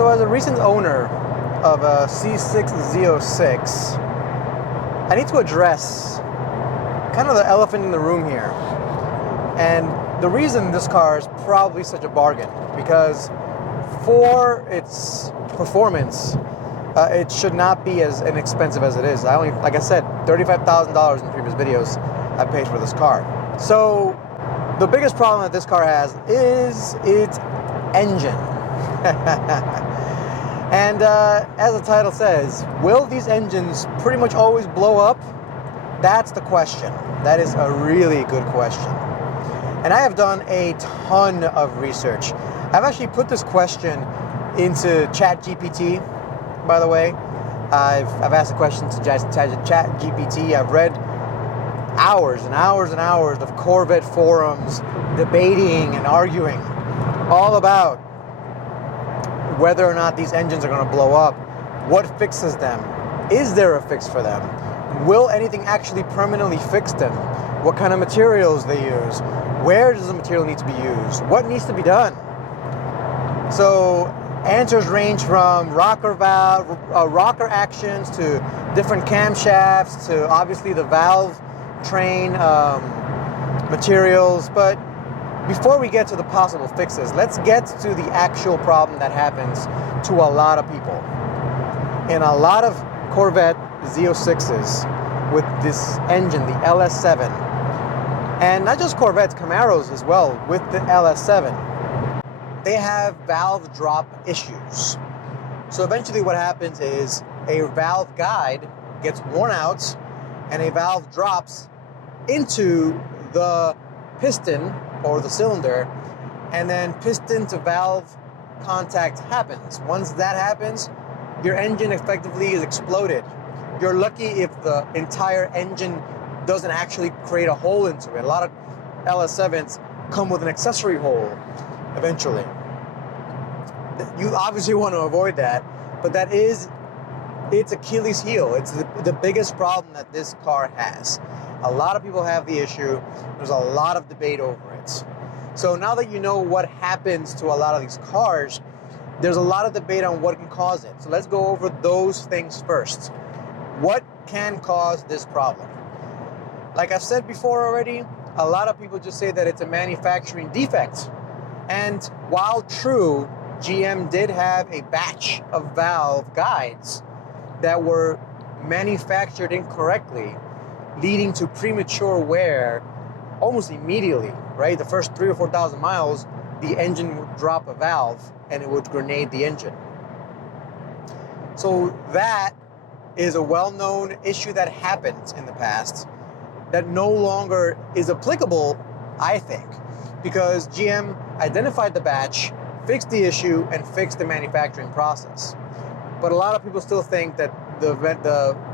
So as a recent owner of a C6 Z06, I need to address kind of the elephant in the room here. And the reason this car is probably such a bargain, because for its performance, it should not be as inexpensive as it is. I only, like I said, $35,000 in previous videos I paid for this car. So the biggest problem that this car has is its engine. And as the title says, will these engines pretty much always blow up? That's the question. That is a really good question. And I have done a ton of research. I've actually put this question into ChatGPT, by the way. I've asked the question to ChatGPT. I've read hours and hours and hours of Corvette forums debating and arguing all about whether or not these engines are going to blow up, what fixes them, is there a fix for them, will anything actually permanently fix them, what kind of materials they use, where does the material need to be used, what needs to be done. So answers range from rocker actions to different camshafts to obviously the Valvetrain materials. But before we get to the possible fixes, let's get to the actual problem that happens to a lot of people. In a lot of Corvette Z06s with this engine, the LS7, and not just Corvettes, Camaros as well with the LS7, they have valve drop issues. So eventually what happens is a valve guide gets worn out and a valve drops into the piston or the cylinder, and then piston to valve contact happens. Once that happens, your engine effectively is exploded. You're lucky if the entire engine doesn't actually create a hole into it. A lot of LS7s come with an accessory hole eventually. You obviously want to avoid that, but that is its Achilles heel. It's the biggest problem that this car has. A lot of people have the issue. There's a lot of debate over it. So now that you know what happens to a lot of these cars, there's a lot of debate on what can cause it. So let's go over those things first. What can cause this problem? Like I've said before already, a lot of people just say that it's a manufacturing defect. And while true, GM did have a batch of valve guides that were manufactured incorrectly, leading to premature wear almost immediately, right? The first 3,000 or 4,000 miles, the engine would drop a valve and it would grenade the engine. So that is a well-known issue that happened in the past that no longer is applicable, I think, because GM identified the batch, fixed the issue, and fixed the manufacturing process. But a lot of people still think that the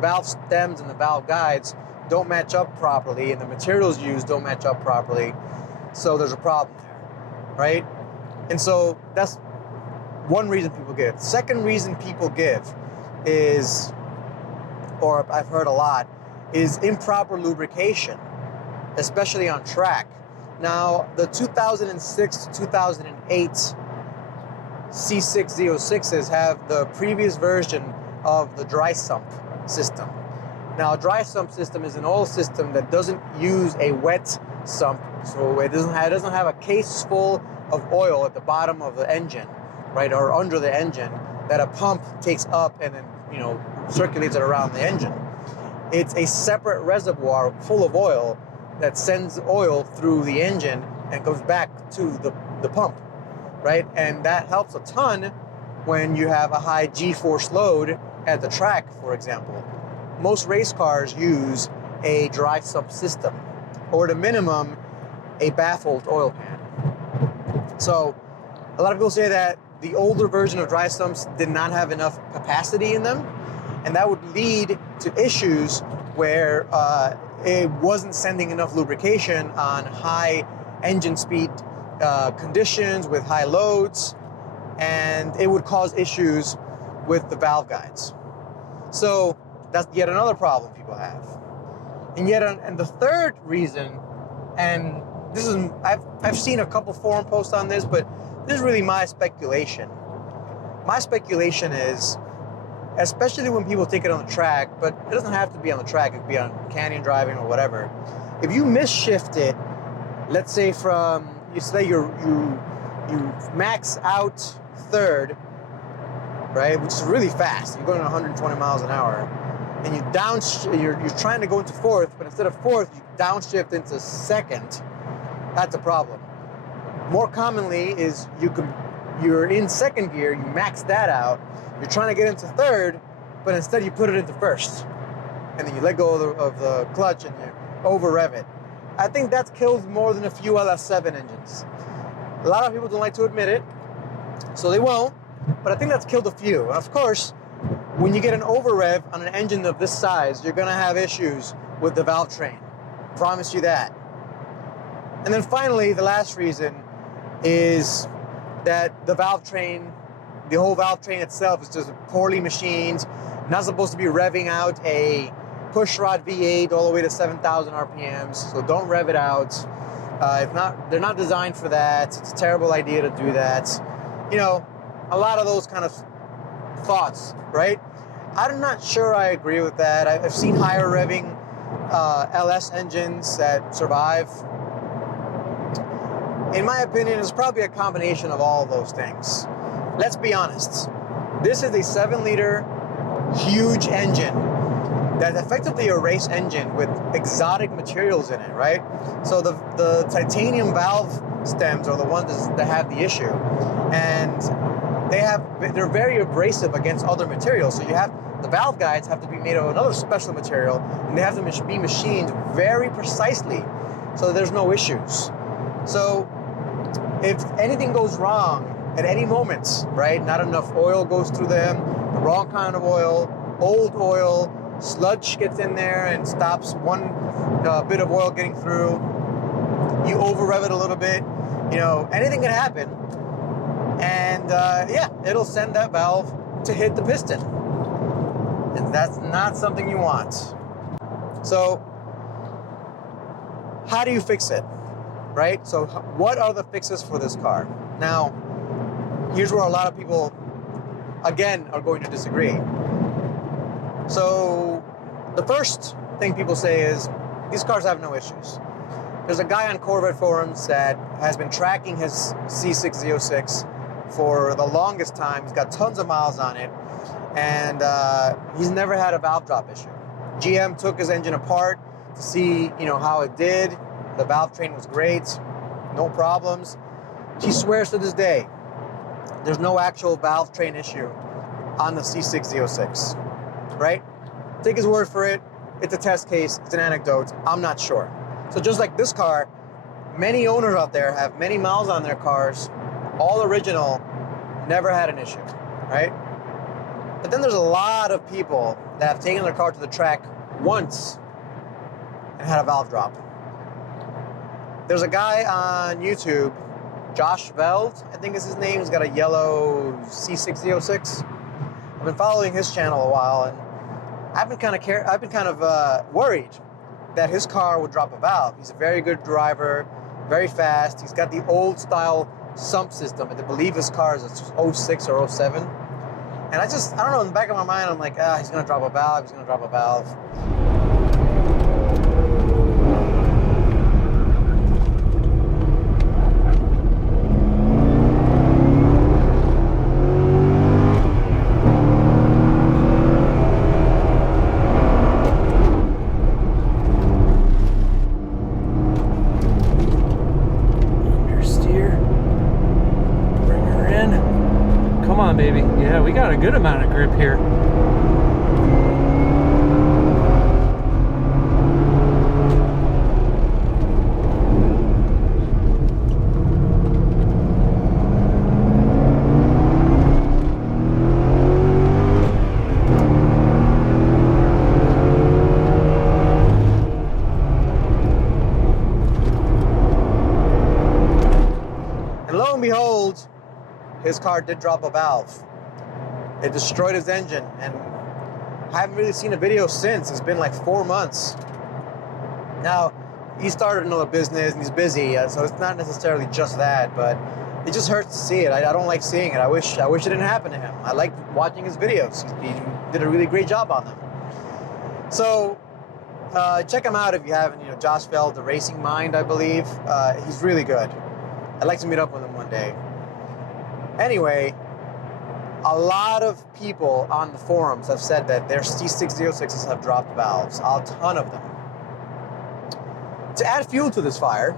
valve stems and the valve guides don't match up properly, and the materials used don't match up properly, so there's a problem there, right? And so that's one reason people give. Second reason people give is, or I've heard a lot, is improper lubrication, especially on track. Now, the 2006 to 2008 C6 Z06s have the previous version of the dry sump system. Now, a dry sump system is an oil system that doesn't use a wet sump, so it doesn't have a case full of oil at the bottom of the engine, right, or under the engine that a pump takes up and then, circulates it around the engine. It's a separate reservoir full of oil that sends oil through the engine and goes back to the pump, right? And that helps a ton when you have a high G-force load at the track, for example. Most race cars use a dry sump system, or at a minimum, a baffled oil pan. So a lot of people say that the older version of dry sumps did not have enough capacity in them, and that would lead to issues where it wasn't sending enough lubrication on high engine speed conditions with high loads, and it would cause issues with the valve guides. So that's yet another problem people have. And the third reason, and this is, I've seen a couple forum posts on this, but this is really my speculation, My speculation is, especially when people take it on the track, but it doesn't have to be on the track, it could be on canyon driving or whatever. If you misshift it, let's say from, you say you max out third, right, which is really fast. You're going 120 miles an hour, and you're trying to go into fourth, but instead of fourth, you downshift into second. That's a problem. More commonly is you're in second gear, you max that out, you're trying to get into third, but instead you put it into first, and then you let go of the clutch and you over rev it. I think that's killed more than a few LS7 engines. A lot of people don't like to admit it, so they won't, but I think that's killed a few. And of course, when you get an over rev on an engine of this size, you're gonna have issues with the Valvetrain. Promise you that. And then finally, the last reason is that the Valvetrain, the whole Valvetrain itself is just poorly machined, not supposed to be revving out a pushrod V8 all the way to 7,000 RPMs, so don't rev it out. They're not designed for that. It's a terrible idea to do that. You know, a lot of those kind of thoughts, right? I'm not sure I agree with that. I've seen higher revving LS engines that survive. In my opinion, it's probably a combination of all of those things. Let's be honest. This is a 7-liter huge engine that's effectively a race engine with exotic materials in it, right? So the titanium valve stems are the ones that have the issue, and they're very abrasive against other materials. So you have the valve guides have to be made of another special material, and they have to be machined very precisely, so there's no issues. So if anything goes wrong at any moment, right? Not enough oil goes through them, the wrong kind of oil, old oil, sludge gets in there and stops one bit of oil getting through. You over rev it a little bit, you know, anything can happen. And yeah, it'll send that valve to hit the piston. And that's not something you want. So how do you fix it, right? So what are the fixes for this car? Now, here's where a lot of people, again, are going to disagree. So the first thing people say is, these cars have no issues. There's a guy on Corvette forums that has been tracking his C6 Z06 for the longest time. He's got tons of miles on it, and he's never had a valve drop issue. GM took his engine apart to see, you know, how it did. The Valvetrain was great, no problems. He swears to this day, there's no actual Valvetrain issue on the C6 Z06. Right? Take his word for it. It's a test case. It's an anecdote. I'm not sure. So just like this car, many owners out there have many miles on their cars, all original, never had an issue, right? But then there's a lot of people that have taken their car to the track once and had a valve drop. There's a guy on YouTube, Josh Veld, I think is his name. He's got a yellow C6 Z06. I've been following his channel a while, and I've been kind of worried that his car would drop a valve. He's a very good driver, very fast. He's got the old style Sump System. I believe his car is a 06 or 07. And I don't know, in the back of my mind, I'm like, he's gonna drop a valve, he's gonna drop a valve. Baby. Yeah, we got a good amount of grip here. And lo and behold, his car did drop a valve. It destroyed his engine, and I haven't really seen a video since. It's been like 4 months. Now, he started another business and he's busy, so it's not necessarily just that, but it just hurts to see it. I don't like seeing it. I wish it didn't happen to him. I like watching his videos. He did a really great job on them. So check him out if you haven't. You know, Josh Feld, The Racing Mind, I believe. He's really good. I'd like to meet up with him one day. Anyway, a lot of people on the forums have said that their C6 Z06s have dropped valves. A ton of them. To add fuel to this fire,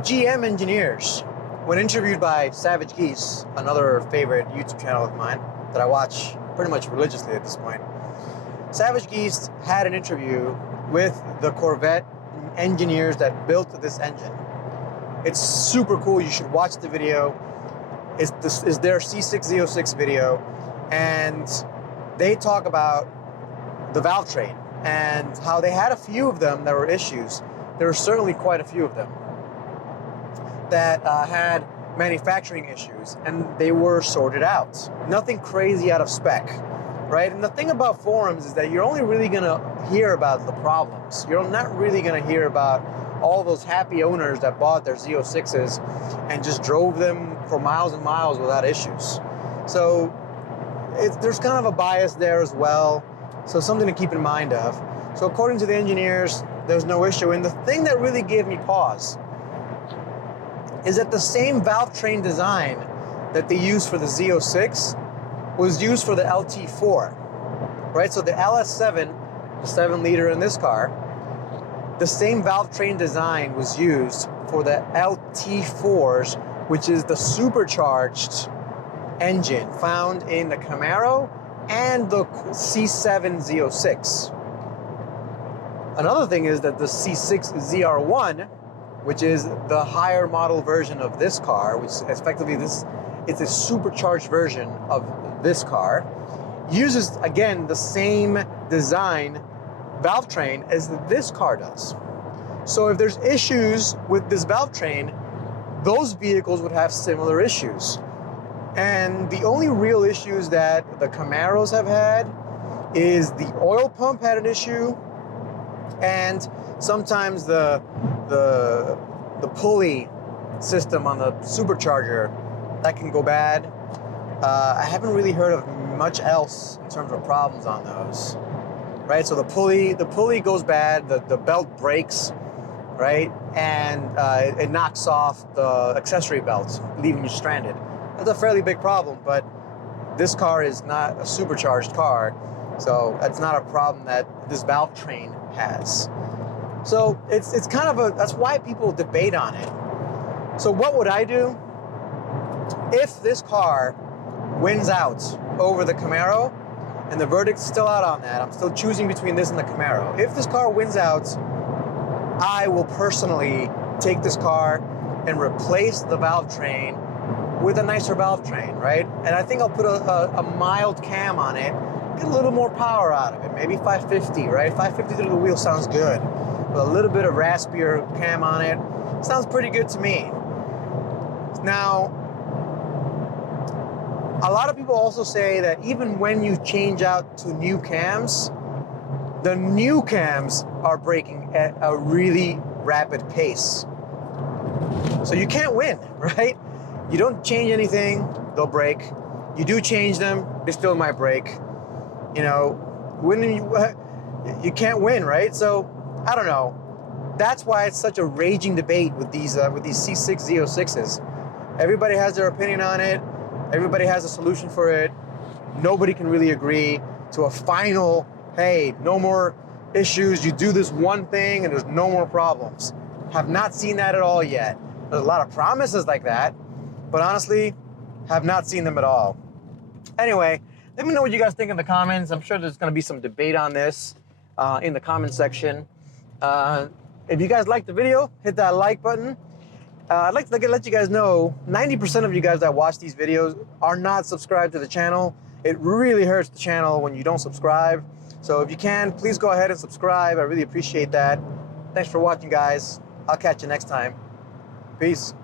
GM engineers, when interviewed by Savage Geese, another favorite YouTube channel of mine that I watch pretty much religiously at this point, Savage Geese had an interview with the Corvette engineers that built this engine. It's super cool. You should watch the video. This is their C6 Z06 video, and they talk about the Valvetrain and how they had a few of them that were issues. There were certainly quite a few of them that had manufacturing issues, and they were sorted out. Nothing crazy out of spec, right? And the thing about forums is that you're only really gonna hear about the problems. You're not really gonna hear about all those happy owners that bought their Z06s and just drove them for miles and miles without issues. So there's kind of a bias there as well. So something to keep in mind of. So according to the engineers, there's no issue. And the thing that really gave me pause is that the same Valvetrain design that they used for the Z06 was used for the LT4, right? So the LS7, the 7-liter in this car, the same Valvetrain design was used for the LT4s, which is the supercharged engine found in the Camaro and the C7 Z06. Another thing is that the C6 ZR1, which is the higher model version of this car, which effectively it's a supercharged version of this car, uses, again, the same design Valvetrain as this car does. So if there's issues with this Valvetrain, those vehicles would have similar issues. And the only real issues that the Camaros have had is the oil pump had an issue, and sometimes the pulley system on the supercharger, that can go bad. I haven't really heard of much else in terms of problems on those. Right, so the pulley goes bad, the belt breaks, right, and it knocks off the accessory belt, leaving you stranded. That's a fairly big problem, but this car is not a supercharged car, so that's not a problem that this Valvetrain has. So it's kind of that's why people debate on it. So what would I do if this car wins out over the Camaro? And the verdict's still out on that. I'm still choosing between this and the Camaro. If this car wins out, I will personally take this car and replace the Valvetrain with a nicer Valvetrain, right? And I think I'll put a mild cam on it, get a little more power out of it, maybe 550, right? 550 through the wheel sounds good. With a little bit of raspier cam on it, sounds pretty good to me. Now, a lot of people also say that even when you change out to new cams, the new cams are breaking at a really rapid pace. So you can't win, right? You don't change anything, they'll break. You do change them, they still might break. You know, when you can't win, right? So I don't know. That's why it's such a raging debate with these C6 Z06s. Everybody has their opinion on it. Everybody has a solution for it. Nobody can really agree to a final, hey, no more issues. You do this one thing and there's no more problems. Have not seen that at all yet. There's a lot of promises like that, but honestly, have not seen them at all. Anyway, let me know what you guys think in the comments. I'm sure there's gonna be some debate on this in the comment section. If you guys liked the video, hit that like button. I'd like to let you guys know, 90% of you guys that watch these videos are not subscribed to the channel. It really hurts the channel when you don't subscribe. So if you can, please go ahead and subscribe. I really appreciate that. Thanks for watching, guys. I'll catch you next time. Peace.